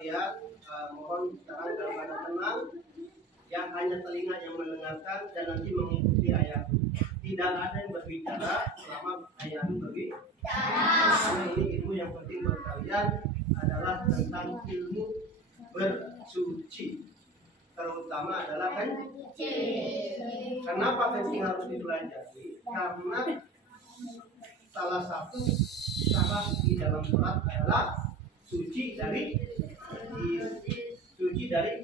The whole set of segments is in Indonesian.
Ya, mohon sekarang dalam keadaan tenang, yang hanya telinga yang mendengarkan dan nanti mengikuti ayat. Tidak ada yang berbicara selama ayat berbicara. Karena ini ilmu yang penting buat kalian adalah tentang ilmu bersuci. Terutama adalah kencing. Kenapa kencing harus dipelajari? Karena salah satu syarat di dalam sholat adalah suci dari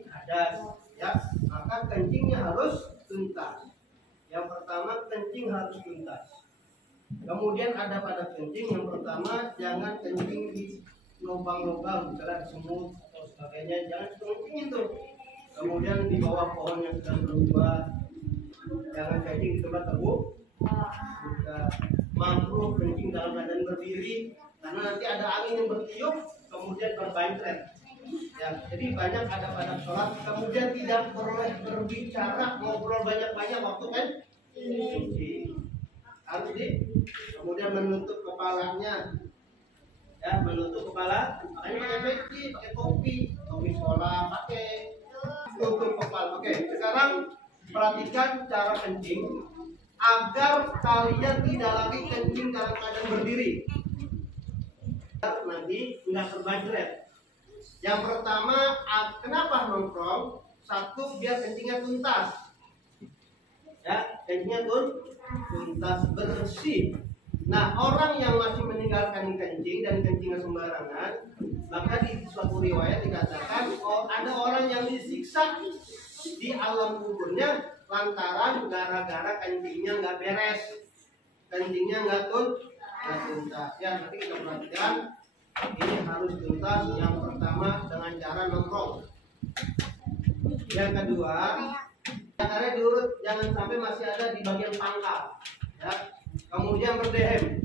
hadas, ya. Maka kencingnya harus tuntas. Yang pertama, kencing harus tuntas. Kemudian ada pada kencing yang pertama, jangan kencing di lubang-lubang, misalnya semut atau sebagainya, jangan kencing itu. Kemudian di bawah pohon yang sedang berbuah, jangan kencing di tempat terbuka. Makruh kencing dalam keadaan berdiri, karena nanti ada angin yang bertiup, kemudian berbaikat. Ya, jadi banyak ada pada sholat, kemudian tidak boleh berbicara, ngobrol banyak-banyak waktu kan? Harus kemudian menutup kepalanya, ya, menutup kepala, makanya pakai peci, pakai topi sekolah, pakai tutup kepala. Oke, sekarang perhatikan cara kencing agar kalian tidak lagi kencing dalam keadaan berdiri. Nanti nggak terbajret. Yang pertama, kenapa nongkrong? Satu, biar kencingnya tuntas. Ya, kencingnya tuntas, bersih. Nah, orang yang masih meninggalkan kencing dan kencingnya sembarangan, maka di suatu riwayat dikatakan, oh, ada orang yang disiksa di alam kuburnya lantaran gara-gara kencingnya nggak beres, kencingnya nggak tuntas. Ya, nanti kita perhatikan. Ini harus tuntas. Yang pertama dengan cara nongkrong. Yang kedua, caranya diurut, jangan sampai masih ada di bagian pangkal. Ya. Kemudian berdehem.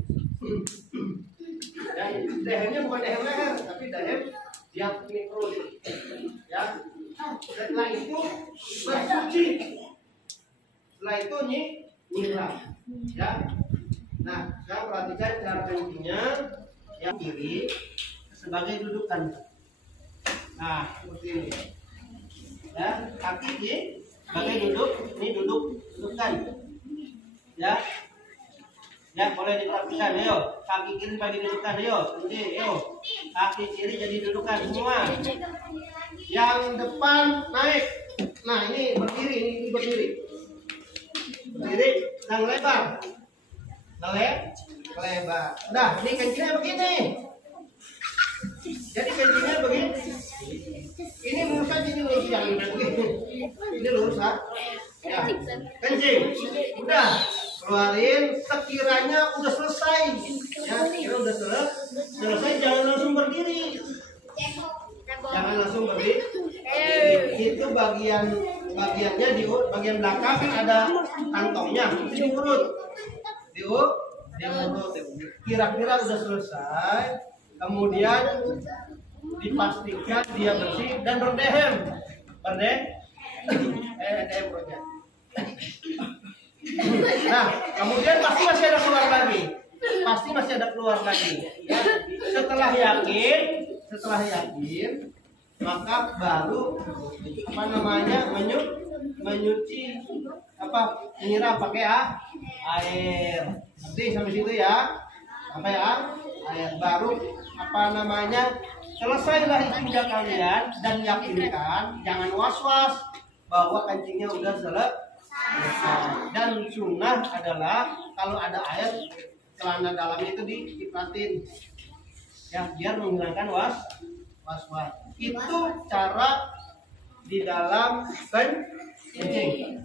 Ya, dehemnya bukan dehem leher, tapi dehem di atas perut. Ya. Setelah itu bersuci. Setelah itu nyiram. Ya. Nah, sekarang perhatikan cara kencingnya. Yang kiri sebagai dudukan. Nah, seperti ini. Ya, kaki ini sebagai duduk, ini dudukan. Ya. Ya, boleh diperhatikan, ayo. Kaki kiri sebagai dudukan, ayo. Ayo. Kaki kiri jadi dudukan semua. Yang depan naik. Nah, ini berdiri, ini berdiri. Berdiri dan lebar. Lebar. Nah, ini kencingnya begini. Jadi kencingnya begini. Ini lurus aja, ini lurus, jangan begini. Ini lurus, ya. Kencing. Udah, keluarin. Sekiranya udah selesai. Ya, kira udah selesai, jangan langsung berdiri. Jangan langsung berdiri. Itu bagiannya di bagian belakang kan ada kantongnya. Itu diurut. Diurut. Kira-kira udah selesai, kemudian dipastikan dia bersih dan berdehem. Dehem perutnya. Nah, kemudian pasti masih ada keluar lagi. Ya. Setelah yakin, maka baru menyuci menyiram pakai air. Nanti sampai situ ya. Sampai air baru selesailah ibadah kalian dan yakinkan, jangan was-was bahwa kencingnya udah selesai. Dan sunnah adalah kalau ada air celana dalamnya itu dikipratin. Ya, biar menghilangkan was-was. Itu cara di dalam kencing.